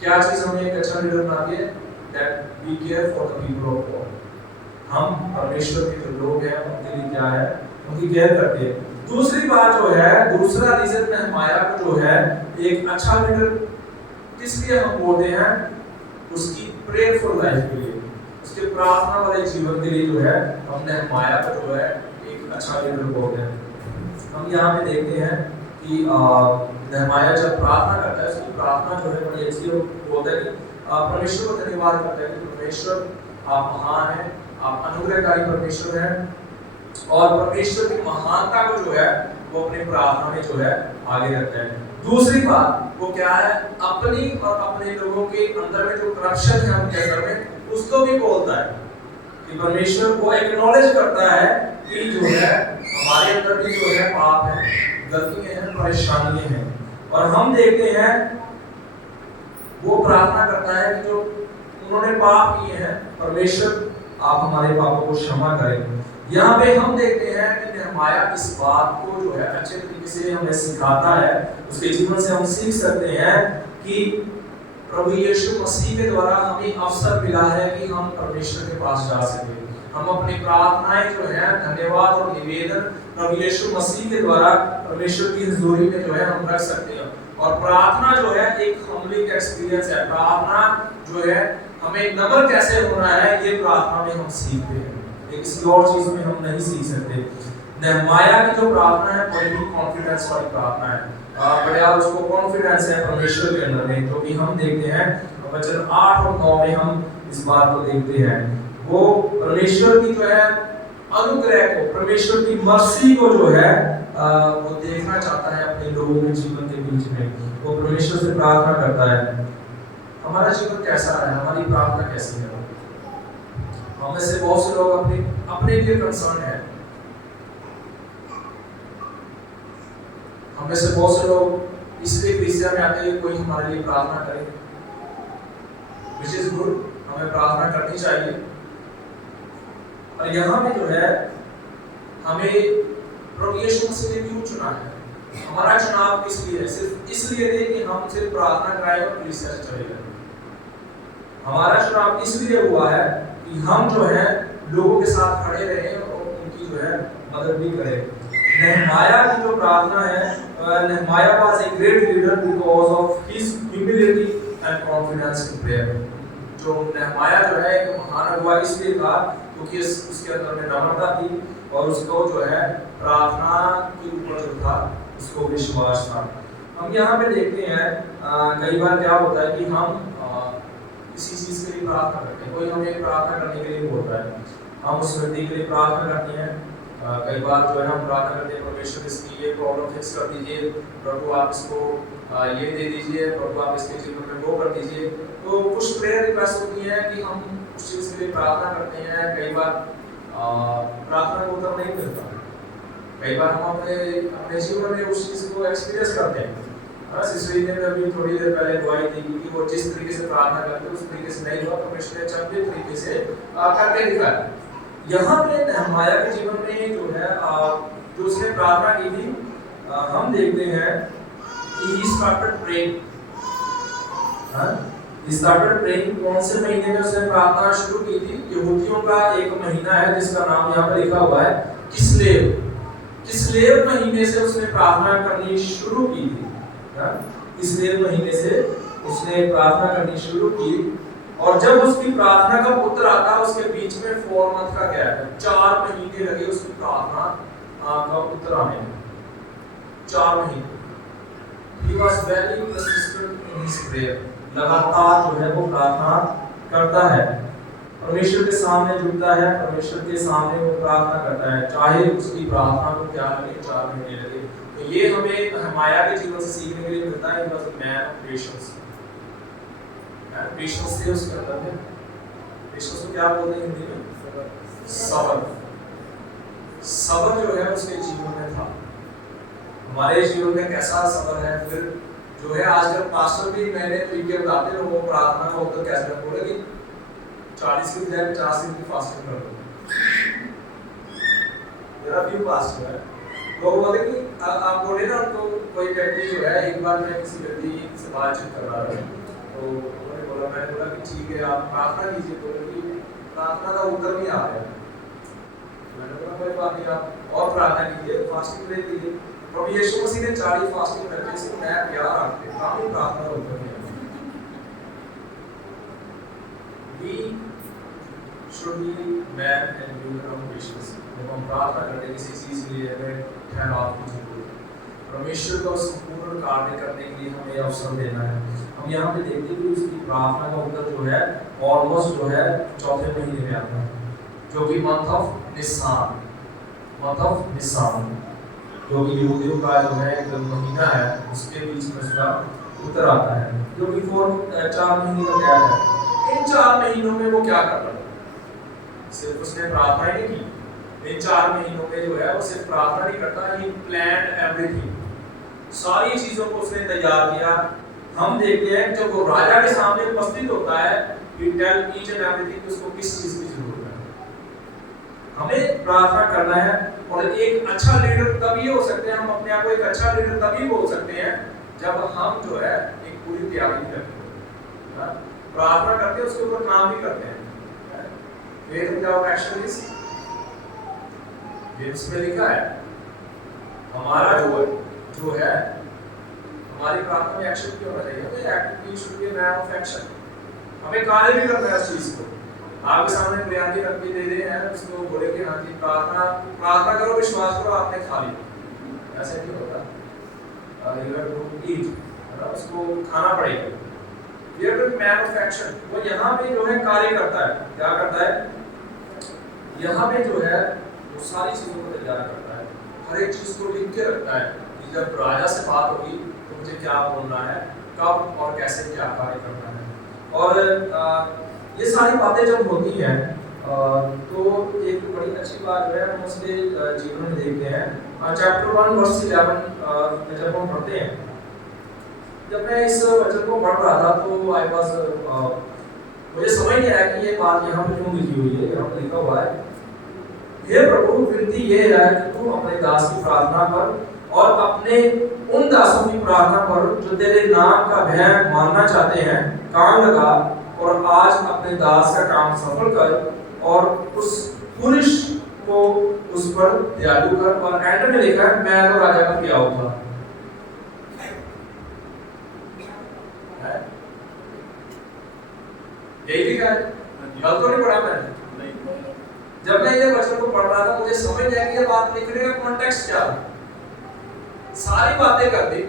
क्या चीज हमें एक अच्छा लीडर बनाती है? that we care for the people of God। हम परमेश्वर के जो लोग हैं उनके लिए क्या है, उनकी केयर करते हैं। दूसरी बात जो है, दूसरा रीजन नहमाया को जो है एक अच्छा लीडर किस लिए हम बोलते हैं, उसकी प्रेयरफुल लाइफ के लिए, उसके प्रार्थना वाले जीवन के लिए जो है हम नहमाया को जो है एक अच्छा लीडर बोलते हैं। हम यहाँ पे देखते हैं कि नहमाया जब प्रार्थना करता है, उसकी प्रार्थना जो है बड़ी अच्छी बोलता है कि परमेश्वर को धन्यवाद करता है कि परमेश्वर आप महान हैं, आप अनुग्रहकारी परमेश्वर हैं। और परमेश्वर की महानता को जो है वो अपनी प्रार्थना में जो है आगे रखता है। दूसरी बात वो क्या है, अपनी और अपने लोगों के अंदर में जो करप्शन है उनके अंदर में, उसको भी बोलता है कि परमेश्वर को एक्नॉलेज करता है कि जो है हमारे अंदर भी जो है पाप है, गलतियां हैं, परेशानियां हैं। और हम देखते हैं वो प्रार्थना करता है कि जो उन्होंने पाप किए हैं, परमेश्वर आप हमारे पापों को क्षमा करें। यहाँ पे हम देखते हैं कि नहमाया इस बात को जो है अच्छे तरीके से हमें सिखाता है। उसके जीवन से हम सीख सकते हैं कि प्रभु यीशु मसीह के द्वारा हमें अवसर मिला है कि हम परमेश्वर के पास जा सके। हम अपनी प्रार्थनाएं जो है, धन्यवाद और निवेदन प्रभु यीशु मसीह के द्वारा परमेश्वर की हुजूरी में जो है हम रख सकते हैं। और प्रार्थना जो है एक हम्बलिंग एक्सपीरियंस है। प्रार्थना जो है हमें नम्र कैसे होना है, ये प्रार्थना में हम सीखते हैं, किसी और चीज में हम नहीं सीख सकते। नहमाया की जो प्रार्थना है बड़ी कॉन्फिडेंस वाली प्रार्थना है, बड़े यार उसको कॉन्फिडेंस है परमेश्वर के अंदर में, जो कि हम देखते हैं वचन 8 और 9 में हम इस बात को देखते हैं। वो परमेश्वर की जो है अनुग्रह को, परमेश्वर की मर्सी को जो है वो देखना चाहता है अपने लोगों के जीवन के बीच में। वो परमेश्वर से प्रार्थना करता है। हमारा जीवन कैसा है, हमारी प्रार्थना कैसी है? हमें से बहुत से लोग अपने लिए कंसर्न है। हमें से बहुत से लोग इसलिए क्रिश्चियन में आते हैं कोई हमारे लिए प्रार्थना करे, which is good, हमें प्रार्थना करनी चाहिए। और यहाँ पे जो है हमें प्रभु यीशु मसीह ने क्यों चुना है? हमारा चुनाव किस लिए है? सिर्फ इसलिए नहीं कि हम सिर्फ प्रार्थना कराएं और क्रिश्चियन चले जाएं। हमारा चुनाव इसलिए हुआ है कि हम जो है लोगों के साथ खड़े रहे और उनकी जो है मदद भी करें। नेहमाया की जो प्रार्थना है, नेहमाया was a great leader because of his humility and confidence in prayer. जो नेहमाया जो है एक महान अगुआ इसलिए था क्योंकि उसके अंदर में नम्रता थी और उसको जो है प्रार्थना के ऊपर जो था उसको विश्वास था। हम यहाँ पे देखते हैं कई बार क्या होता है कि हम किसी चीज के लिए प्रार्थना करते हैं, कोई हमें प्रार्थना करने के लिए बोलता है, हम उस व्यक्ति के लिए प्रार्थना करते हैं। कई बार जो है हम प्रार्थना करते हैं, परमेश्वर इसकी ये प्रॉब्लम फिक्स कर दीजिए, प्रभु आप इसको ये दे दीजिए, प्रभु आप इसके जीवन में वो कर दीजिए। तो कुछ प्रेयर रिक्वेस्ट होती है कि हम उस चीज के लिए प्रार्थना करते हैं, कई बार प्रार्थना को उत्तर नहीं मिलता, कई बार हम अपने जीवन में उस चीज को एक्सपीरियंस करते हैं। सिस्टर ने अभी थोड़ी देर पहले गवाही दी कि वो जिस तरीके से प्रार्थना करते उस तरीके से नहीं हुआ, परमेश्वर ने चंगे तरीके से करके दिखाया। यहाँ पे नेहमाया के जीवन में जो है जो उसने प्रार्थना की थी, हम देखते हैं कि he started praying। he started praying। कौन से महीने में उसने प्रार्थना शुरू की थी? यहूदियों का एक महीना है जिसका नाम यहाँ पर लिखा हुआ है किस्लेव। किस्लेव महीने से उसने प्रार्थना करनी शुरू की थी। किस्लेव महीने से उसने प्रार्थना करनी शुरू की और जब उसकी प्रार्थना का उत्तर आता उसके बीच में 4 मंथ का गैप है, 4 महीने लगे उसकी प्रार्थना का उत्तर आने में। 4 महीने। He was very persistent in his prayer। लगातार जो है वो प्रार्थना करता है, परमेश्वर के सामने झुकता है, परमेश्वर के सामने वो प्रार्थना करता है, चाहे उसकी प्रार्थना को क्या लगे, 4 महीने लगे। तो ये हमें नेहमाया के जीवन से सीखने के लिए मिलता है। He was a man of patience। Patience थे उसके अंदर में। पेशेंस को क्या बोलते हैं हिंदी में? सब्र। सब्र जो है उसके जीवन में था। हमारे जीवन में कैसा सब्र है? फिर जो है आजकल पास्टर भी मैंने तरीके बताते लोगों को प्रार्थना का उत्तर कैसे बोले कि 40 की बजाय 50 दिन की फास्टिंग कर लो। मेरा भी पास्टर है, तो वो बोले कि आप बोले ना, तो कोई व्यक्ति जो है, एक बार मैं किसी व्यक्ति से बातचीत कर रहा था, तो मैंने बोला कि ठीक है आप प्रार्थना कीजिए, बोले कि प्रार्थना का उत्तर नहीं आ रहा है। मैंने बोला कोई बात नहीं, आप और प्रार्थना कीजिए, फास्टिंग ले लीजिए। प्रभु यीशु मसीह ने 40 फास्टिंग करके इसको नया प्यार रखते हैं, काफी प्रार्थना का उत्तर नहीं आया। We should be man and woman of patience। जब हम प्रार्थना करते हैं किसी चीज के लिए, हमें ठहराव की जरूरत है, परमेश्वर का संपूर्ण कार्य करने के लिए हमें अवसर देना है। हम यहाँ पे देखते हैं कि उसकी प्रार्थना का उत्तर जो है ऑलमोस्ट जो है 4थे महीने में आता है, जो कि मंथ ऑफ निसान, जो कि यहूदियों का जो है एक महीना है, उसके बीच में उसका उत्तर आता है, जो कि 4 महीने का गैप है। इन 4 महीनों में वो क्या कर रहा है? सिर्फ उसने प्रार्थना ही नहीं की। इन 4 महीनों में जो है वो सिर्फ प्रार्थना नहीं करता, ही प्लान्ड एवरीथिंग। सारी चीजों को उसने तैयार किया। हम देखते हैं जब वो राजा के सामने उपस्थित होता है, he tell each and everything उसको किस चीज की जरूरत है। हमें प्रार्थना करना है और एक अच्छा लीडर तभी हो सकते हैं, हम अपने आप को एक अच्छा लीडर तभी बोल सकते हैं जब हम जो है एक पूरी तैयारी करते हैं, प्रार्थना करते हैं, उसके ऊपर काम भी करते हैं। faith without action is, ये इसमें लिखा है। हमारा जो है हमारी प्रार्थना में एक्शन क्यों होना चाहिए? हमें actively should be man of action. हमें कार्य भी करना है उस चीज को। आपके सामने बयानी रख के दे रहे हैं, उसको बोले कि हाँ जी प्रार्थना करो, विश्वास करो आपने खा लिया, ऐसे नहीं होता। यू हैव टू ईट, है ना, उसको खाना पड़ेगा। You have to be man of action. वो यहाँ पे जो है कार्य करता है, क्या करता है? यहाँ पे जो है वो सारी चीजों को तैयार करता है, हर एक चीज को लिख के रखता है कि जब राजा से बात होगी तो मुझे क्या बोलना है, कब और कैसे क्या कार्य करना है। और ये सारी बातें जब होती हैं तो एक बड़ी अच्छी बात जो है हम उसके जीवन में देखते हैं। चैप्टर 1 वर्स 11 में जब हम पढ़ते हैं, जब मैं इस वचन को पढ़ रहा था तो आई वाज मुझे समझ नहीं आया कि ये बात यहाँ पे क्यों लिखी हुई है। यहाँ पे लिखा हुआ है, हे प्रभु विनती ये है कि तू अपने दास की प्रार्थना कर और अपने उन दासों की प्रार्थना पर जो तेरे नाम का भय मानना चाहते हैं, काम लगा और आज अपने दास का काम सफल कर और उस पुरुष को उस पर दयालु कर, और एंड में लिखा है मैं तो राजा का प्याऊ था। यही लिखा है, गलत तो नहीं पढ़ा मैंने? जब मैं ये वचन को पढ़ रहा था मुझे समझ आया कि ये बात लिखने का कॉन्टेक्स्ट क्या है। सारी बातें कर दी,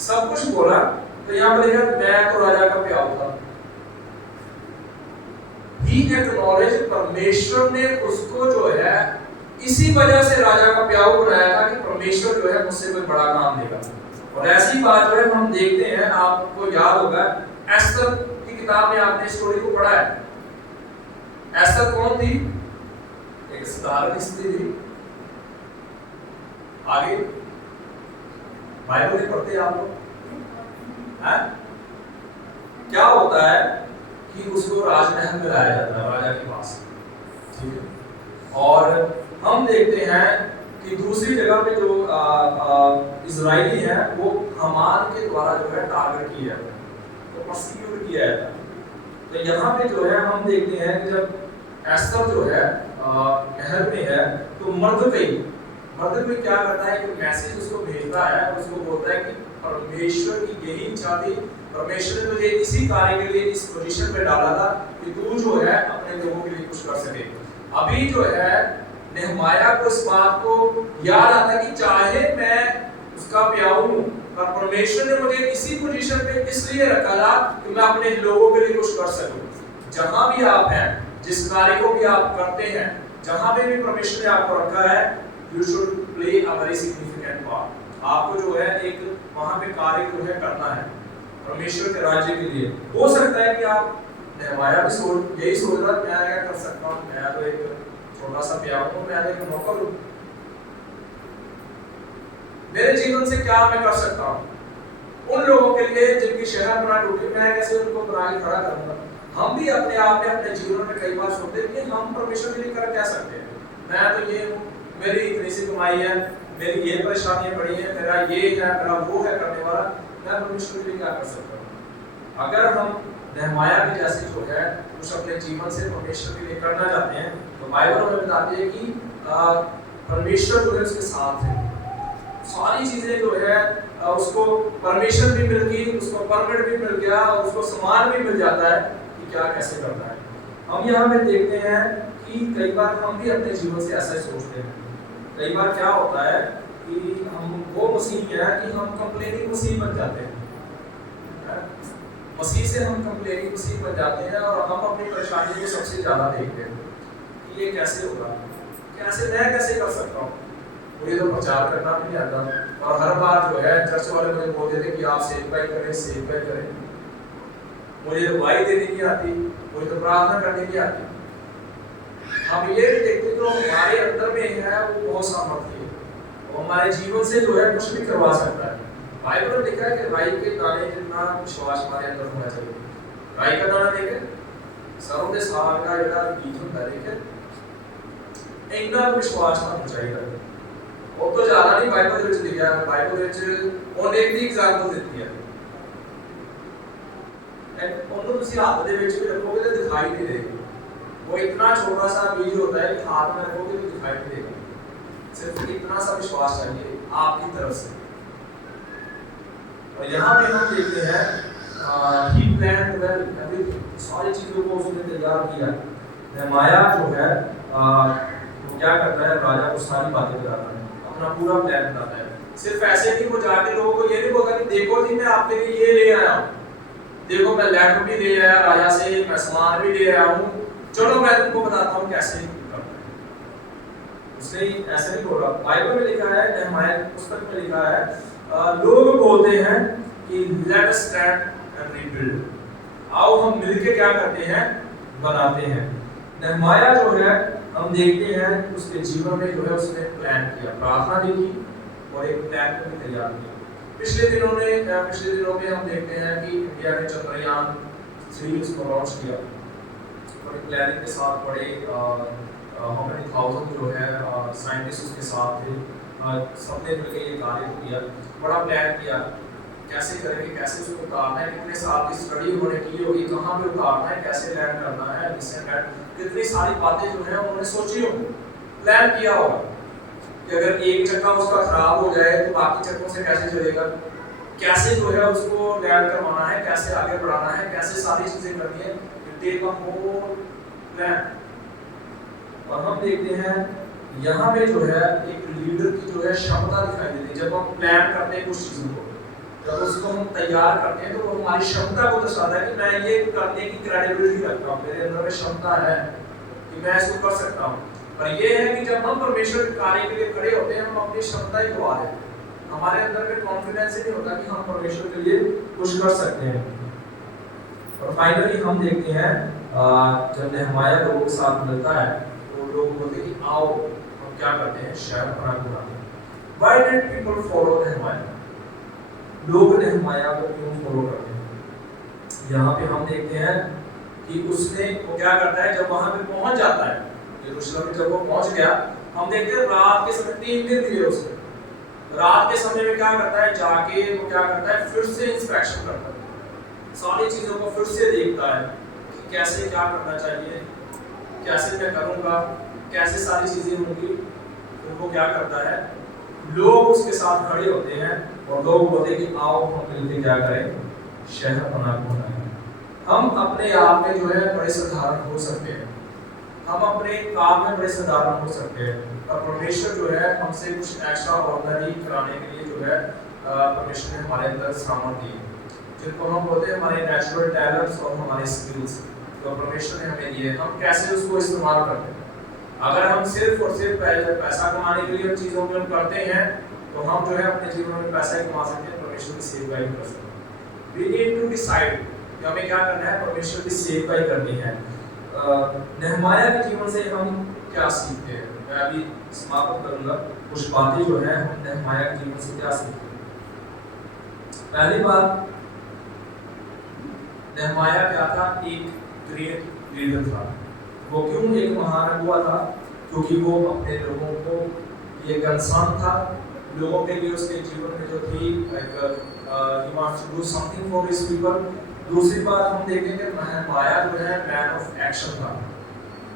सब कुछ बोला, तो यहाँ पर लिखा मैं तो राजा का प्याऊ था। He acknowledged, परमेश्वर ने उसको जो है इसी वजह से राजा का प्याऊ बनाया था कि परमेश्वर जो है मुझसे कोई बड़ा काम देगा। और ऐसी बात जो है हम देखते हैं, आपको याद होगा एस्तर की किताब में आपने स्टोरी को पढ़ा है। एस्तर कौन थी? एक साधारण स्त्री थी। आगे बाइबल नहीं पढ़ते आप लोग? क्या होता है कि उसको राजमहल में लाया जाता है राजा के पास, ठीक है। और हम देखते हैं कि दूसरी जगह पे जो इजराइली है वो हमान के द्वारा जो है टारगेट किया जाता है, तो प्रोसिक्यूट किया जाता है। तो यहाँ पे जो है हम देखते हैं कि जब एस्तर जो है महल में है तो मर्दकई क्या करता है कि मैसेज उसको भेजता है, उसको बोलता है कि परमेश्वर की यही इच्छा थी, परमेश्वर ने तुझे इसी कार्य के लिए इस पोजीशन पे डाला था कि तू जो है अपने लोगों के लिए कुछ कर सके। अभी जो है नेहमाया को इस बात को याद आता है कि चाहे मैं उसका प्याऊ हूं, पर परमेश्वर ने मुझे इसी पोजीशन पे इसलिए रखा था कि मैं अपने लोगों के लिए कुछ कर सकूं। जहां भी आप हैं, जिस कार्य को भी आप करते हैं, जहां पे भी परमेश्वर ने आपको रखा है, you should play a very significant part. आपको जो है एक वहां पे कार्य जो है करना है परमेश्वर के राज्य के लिए। हो सकता है कि आप नेहमाया भी यही सोच रहा मैं क्या कर सकता हूँ, मैं तो एक छोटा सा प्याऊ हूँ, मैं एक नौकर हूँ, मेरे जीवन से क्या मैं कर सकता हूँ। उन लोगों के लिए जिनकी शहर बना टूटी, मैं कैसे उनको बना के खड़ा करूंगा। हम भी अपने आप में अपने जीवन में कई बार सोचते हैं कि हम परमेश्वर के लिए कर क्या सकते हैं। मैं तो ये हूँ, मेरी इतनी सी कमाई है, मेरी ये परेशानियां पड़ी है, मेरा ये है, मेरा वो है करने वाला, मैं परमेश्वर के लिए क्या कर सकता हूँ। अगर हम नेहमाया के जैसे जो है कुछ अपने जीवन से परमेश्वर के लिए करना चाहते हैं, तो बाइबल हमें बताती है कि परमेश्वर जो है उसके साथ है। सारी चीजें जो है उसको परमिशन भी मिल गई, उसको परमिट भी मिल गया, और उसको सम्मान भी मिल जाता है कि क्या कैसे करना है। हम यहाँ पे देखते हैं कि कई बार हम भी अपने जीवन से ऐसा ही सोचते हैं। कई बार क्या होता है कि हम वो मसीह है कि हम कंप्लेनिंग मसीह बन जाते हैं। मसीह से हम कंप्लेनिंग मसीह बन जाते हैं और हम अपनी परेशानी को सबसे ज्यादा देखते हैं कि ये कैसे होगा, मैं कैसे कर सकता हूँ, मुझे तो प्रचार करना भी नहीं आता, और हर बार जो है चर्च वाले मुझे बोलते थे कि आप सेवकाई करें, मुझे तो वाई देनी नहीं आती, मुझे तो प्रार्थना करनी नहीं आती। हम ये भी देखते जो हमारे अंदर में है वो बहुत सामर्थ्य है, वो हमारे जीवन से जो है कुछ भी करवा सकता है। बाइबल में लिखा है कि राई के दाने जितना विश्वास हमारे अंदर होना चाहिए। राई का दाना देखे सरों के साग का ਜਿਹੜਾ बीज ਹੁੰਦਾ देखे ਇੰਨਾ विश्वास होना चाहिए। वो तो ज्यादा नहीं बाइबल ਦੇ ਵਿੱਚ ਲਿਖਿਆ ਹੈ, ਬਾਈਬਲ ਵਿੱਚ ਉਹਨੇ ਇੱਕ ਦੀ ਐਗਜ਼ਾਮਪਲ ਦਿੱਤੀ ਹੈ। ਉਹਨੂੰ ਤੁਸੀਂ ਹੱਥ ਦੇ ਵਿੱਚ ਵੀ ਰੱਖੋਗੇ ਤਾਂ ਦਿਖਾਈ नहीं देगा। वो इतना छोटा सा बीज होता है कि हाथ में रखोगे तो दिखाई नहीं देगा। सिर्फ इतना सा विश्वास चाहिए आपकी तरफ से। और यहाँ पे हम देखते हैं he planned well everything, सारी चीजों को उसने तैयार किया। नेहमाया जो है वो क्या करता है, राजा को सारी बातें बताता है, अपना पूरा प्लान बताता है। सिर्फ ऐसे नहीं वो जाके लोगों को ये नहीं बोलता कि देखो जी मैं आपके लिए ये ले आया हूँ, देखो मैं लेटर भी ले आया राजा से, मैं सामान भी ले आया हूँ, चलो मैं तुमको बताता हूँ कैसे करना है। उसने ऐसे नहीं बोला। बाइबल में लिखा है, नेहमाया की पुस्तक में लिखा है, लोग बोलते हैं कि let us stand and rebuild, आओ हम मिलके क्या करते हैं, बनाते हैं। नेहमाया जो है हम देखते हैं उसके जीवन में जो है उसने प्लान किया, प्रार्थना भी की और एक प्लान को भी तैयार किया। पिछले दिनों में हम देखते हैं कि इंडिया ने चंद्रयान 3 उसको लॉन्च किया, बड़ी प्लानिंग के साथ, बड़े हाउ मेनी थाउजेंड जो है साइंटिस्ट उसके साथ थे, सबने मिलकर ये कार्य किया, बड़ा प्लान किया। कैसे करेंगे, कैसे उसको उतारना है, कितने साल की स्टडी उन्होंने की होगी, कहाँ पे उतारना है, कैसे लैंड करना है, कितनी सारी बातें जो है उन्होंने सोची होगी, प्लान किया होगा कि अगर एक चक्का उसका खराब हो जाए तो बाकी चक्कों से कैसे चलेगा, कैसे जो है उसको लैंड करवाना है, कैसे आगे बढ़ाना है, कैसे सारी चीजें करनी है, डिटेल का होल प्लान। और हम देखते हैं यहाँ पे जो है एक लीडर की जो है क्षमता दिखाई देती है। जब हम प्लान करते हैं कुछ चीजों को, जब उसको हम तैयार करते हैं तो वो हमारी क्षमता को दर्शाता है कि मैं ये करने की क्रेडिबिलिटी रखता हूँ, मेरे अंदर में क्षमता है कि मैं इसको कर सकता हूँ। पर ये है कि जब हम परमेश्वर के कार्य के लिए खड़े होते हैं हम अपनी क्षमता ही गवा देते हैं, हमारे अंदर में कॉन्फिडेंस ही नहीं होता कि हम परमेश्वर के लिए कुछ कर सकते हैं। और फाइनली हम देखते हैं जब नेहमाया लोगों के साथ मिलता है तो लोग बोलते हैं कि आओ हम क्या करते हैं, शहर बनाते हैं। Why did people follow नेहमाया? लोग नेहमाया को क्यों फॉलो करते हैं? यहाँ पे हम देखते हैं कि उसने वो क्या करता है, जब वहां पे पहुंच जाता है यरूशलेम में, जब वो पहुंच गया, हम देखते हैं रात के समय 3 दिन दिए उसने। रात के समय में क्या करता है, जाके वो क्या करता है, फिर से इंस्पेक्शन करता है, सारी चीजों को फिर से देखता है कि कैसे क्या करना चाहिए, कैसे मैं करूंगा, कैसे सारी चीजें होंगी। तो वो क्या करता है, लोग उसके साथ खड़े होते हैं और लोग बोलते हैं कि आओ हम मिलकर क्या करें, शहर बनाएं। हम अपने आप में जो है बड़े साधारण हो सकते हैं, हम अपने काम में बड़े साधारण हो सकते हैं, और परमेश्वर जो है हमसे कुछ एक्स्ट्रा ऑर्डिनरी कराने के लिए जो है परमेश्वर ने हमारे अंदर सामर्थ्य दी, जिनको हम बोलते हैं हमारे नेचुरल टैलेंट्स और हमारे स्किल्स, तो परमेश्वर ने हमें दिए, हम कैसे उसको इस्तेमाल करते हैं। अगर हम सिर्फ और सिर्फ पैसा कमाने के लिए उन चीज़ों को करते हैं तो हम जो है अपने जीवन में पैसा कमा सकते हैं, परमेश्वर की सेवकाई कर सकते हैं। We need to decide कि हमें क्या करना है, परमेश्वर की सेवकाई करनी है। नेहमाया के जीवन से हम क्या सीखते हैं, मैं अभी समाप्त करूंगा, कुछ बातें जो है हम नेहमाया के जीवन से क्या सीखते हैं। पहली बात, नेहमाया क्या था, एक ग्रेट लीडर था। वो क्यों एक महान हुआ था, क्योंकि वो अपने लोगों को ये कंसर्न था, लोगों के लिए उसके जीवन में जो थी he wants to do something for his people। दूसरी बात हम देखेंगे नेहमाया जो है मैन ऑफ एक्शन था,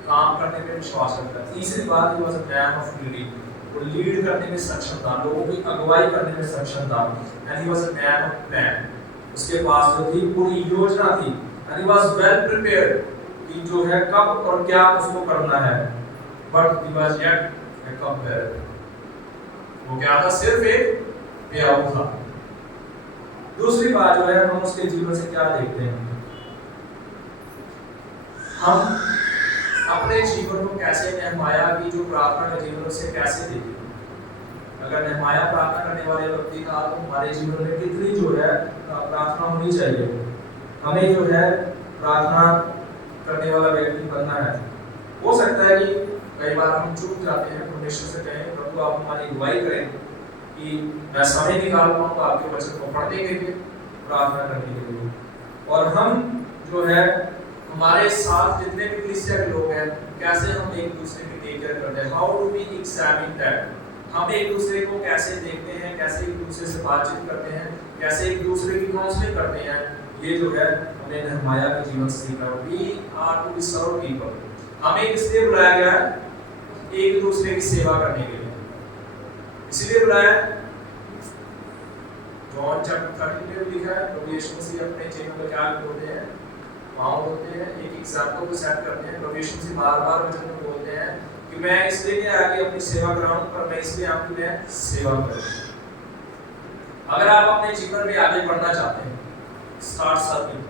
काम करने में विश्वास रखता है। तीसरी बात, he was a man of leading, वो लीड करने में सक्षम था, लोगों की अगुवाई करने में सक्षम था, and he was a man of plan। उसके पास जो थी पूरी योजना थी, and he was well prepared कि जो है कब और क्या उसको करना है, but he was yet a cupbearer। वो क्या था, सिर्फ एक प्याऊ था। दूसरी बात जो है हम उसके जीवन से क्या देखते हैं, हम अपने जीवन को कैसे नेहमाया की जो प्रार्थना का जीवन उसे कैसे देखें। अगर नेहमाया प्रार्थना करने वाले व्यक्ति का तो हमारे जीवन में कितनी जो है प्रार्थना होनी चाहिए। हमें जो है प्रार्थना करने वाला व्यक्ति बनना है। हो सकता है कि कई बार हम चूक जाते हैं, परमेश्वर से कहें प्रभु आप हमारी अगुवाई करें कि मैं समय निकाल पाऊँ आपके वचन को पढ़ने के लिए, प्रार्थना करने के लिए। और हम जो है हमारे साथ जितने भी कलीसिया के लोग हैं, कैसे हम एक दूसरे की टेक केयर करते हैं, how do we examine that, हम एक दूसरे को कैसे देखते हैं, कैसे एक दूसरे से बातचीत करते हैं, कैसे एक दूसरे की काउंसलिंग करते हैं, ये जो है हमें नेहमाया के जीवन से सीखना है। We are to be serve people, हमें किसलिए बुलाया गया है, एक दूसरे की सेवा करने के लिए, इसीलिए बुलाया। जॉन चैप्टर 13 में लिखा है प्रभु यीशु मसीह अपने चेलों को क्या बोलते हैं, वहाँ बोलते हैं, एक एग्जाम्पल को सेट करते हैं। प्रभु यीशु मसीह बार-बार वचन में बोलते हैं कि मैं इसलिए नहीं आया कि अपनी सेवा कराऊं, पर मैं इसलिए आपकी मैं सेवा करूं। अगर आप अपने जीवन में आगे बढ़ना चाहते हैं, स्टार्ट सर्विंग,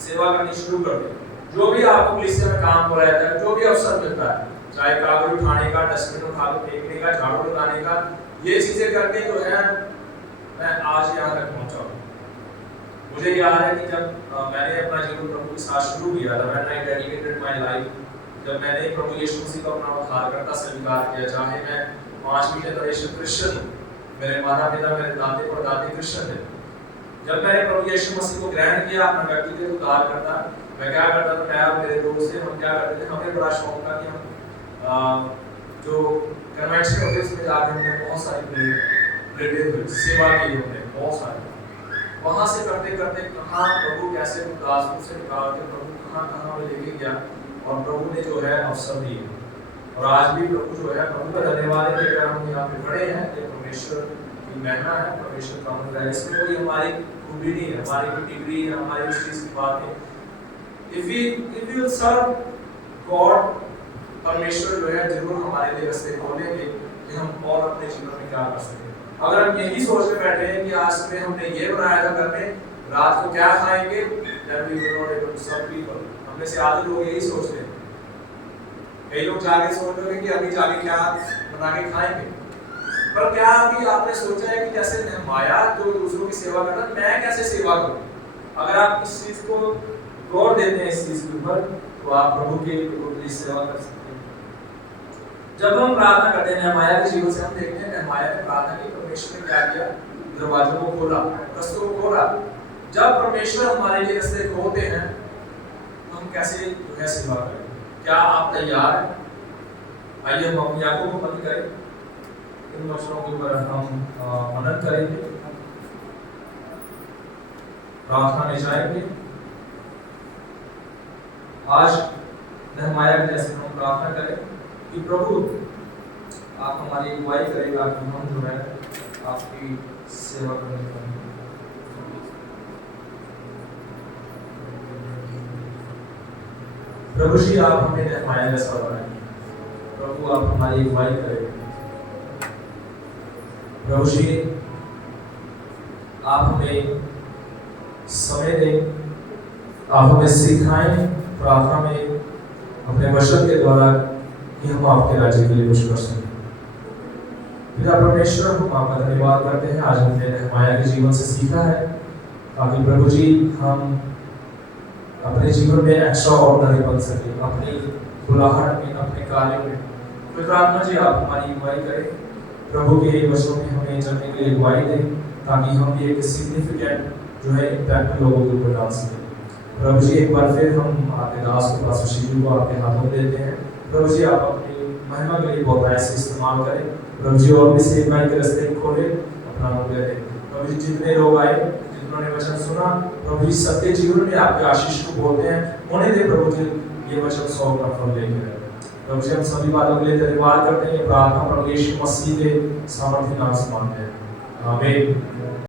सेवा करनी शुरू कर दें। जो भी आपको कलीसिया में काम हो रहा है, जो भी अवसर मिलता है, चाहे कागज उठाने का, डस्टबिन उठा के फेंकने का, झाड़ू लगाने का, ये चीजें करके जो है मैं आज यहाँ तक पहुँचा हूँ। मुझे याद है कि जब मैंने अपना जीवन प्रभु के साथ शुरू किया था, when I dedicated my life, जब मैंने प्रभु यीशु मसीह को अपना उद्धारकर्ता स्वीकार किया, चाहे मैं 5वीं जनरेशन क्रिश्चियन हूँ, मेरे माता पिता, मेरे दादे और दादी क्रिश्चियन थे, जब मैंने प्रभु यीशु मसीह को ग्रहण किया अपना व्यक्तिगत उद्धारकर्ता, मैं क्या करता था, मैं और मेरे दोस्त थे, हम क्या करते थे, हमें बड़ा शौक था कि हम जो कन्वेंशन होते उसमें जाकर हमने बहुत सारी प्रेरित हुई, सेवा की हमने बहुत सारी। वहां से करते करते कहाँ प्रभु कैसे दासों से निकाल के प्रभु कहाँ कहाँ में लेके गया और प्रभु ने जो है अवसर दिए। और आज भी प्रभु जो है प्रभु का धन्यवाद है कि अगर हम यहाँ पे खड़े हैं ये परमेश्वर की महिमा है, परमेश्वर का अनुग्रह है। इसमें कोई हमारी खूबी नहीं है, हमारी कोई डिग्री है, हमारी उस चीज की बात है। If we will serve God, परमेश्वर जो है जरूर हमारे लिए रास्ते खोलेंगे कि हम और अपने जीवन में क्या कर सकते हैं। अगर हम यही सोच के बैठे हैं कि आज में हमने ये बनाया था घर में, रात को क्या खाएंगे, then we will not able to serve people। हमने से आधे लोग यही सोचते हैं। कई लोग जाके सोच रहे हैं कि अभी जाके क्या बना के खाएंगे, पर क्या अभी आपने सोचा है कि जैसे नहमाया तो दूसरों की सेवा करना, मैं कैसे सेवा करूं? अगर आप इस चीज को गौर देते हैं इस चीज के ऊपर, तो आप प्रभु की सेवा कर सकते हैं। जब हम प्रार्थना करते हैं नहमाया के जीवन से हम देखते हैं नहमाया ने प्रार्थना की, परमेश्वर ने क्या किया, दरवाजों को खोला, रास्तों को खोला। जब परमेश्वर हमारे लिए रास्ते खोलते हैं तो हम कैसे जो है सेवा करें? क्या आप तैयार हैं? आइए हम अपनी आंखों को बंद करें, इन वचनों के ऊपर हम मनन करेंगे, प्रार्थना में जाएंगे। आज नहमाया के जैसे हम प्रार्थना करें कि प्रभु आप हमारी अगुवाई करेगा कि हम जो है आपकी सेवा करने का। प्रभु जी आप हमें नहमाया जैसा बनाएं, प्रभु आप हमारी अगुवाई करें। प्रभु जी आप हमें समय दें, आप हमें सिखाएं प्रार्थना में अपने वचन के द्वारा कि हम आपके राज्य के लिए कुछ कर सकें। पिता परमेश्वर हम आपका धन्यवाद करते हैं, आज हमने नहमाया के जीवन से सीखा है ताकि प्रभु जी हम अपने जीवन में एक्स्ट्रा ऑर्डिनरी बन सके, अपनी बुलाहट में, अपने कार्य में। तो प्रार्थना जी आप हमारी अगुवाई करें, प्रभु के वचनों में हमें चलने के लिए अगुवाई दें ताकि हम भी एक सिग्निफिकेंट जो है इम्पैक्ट लोगों के ऊपर डाल सकें। प्रभु जी एक बार फिर हम आपके दास को पास शिशु को आपके हाथों में देते हैं। प्रभु जी आप अपनी महिमा के लिए बहुत ऐसे इस्तेमाल करें। प्रभु जी और भी सेवकाई के रास्ते खोले, अपना अनुग्रह दें। प्रभु जी जितने लोग आए, जिन्होंने वचन सुना, प्रभु जी सबके जीवन में आपके आशीष को बोलते हैं, होने दे प्रभु जी ये वचन 100 का फल लेकर। प्रभु जी हम सभी बातों के लिए धन्यवाद करते हैं, प्रार्थना प्रभु यीशु मसीह के सामर्थ्य नाम से मांगते हैं, आमीन।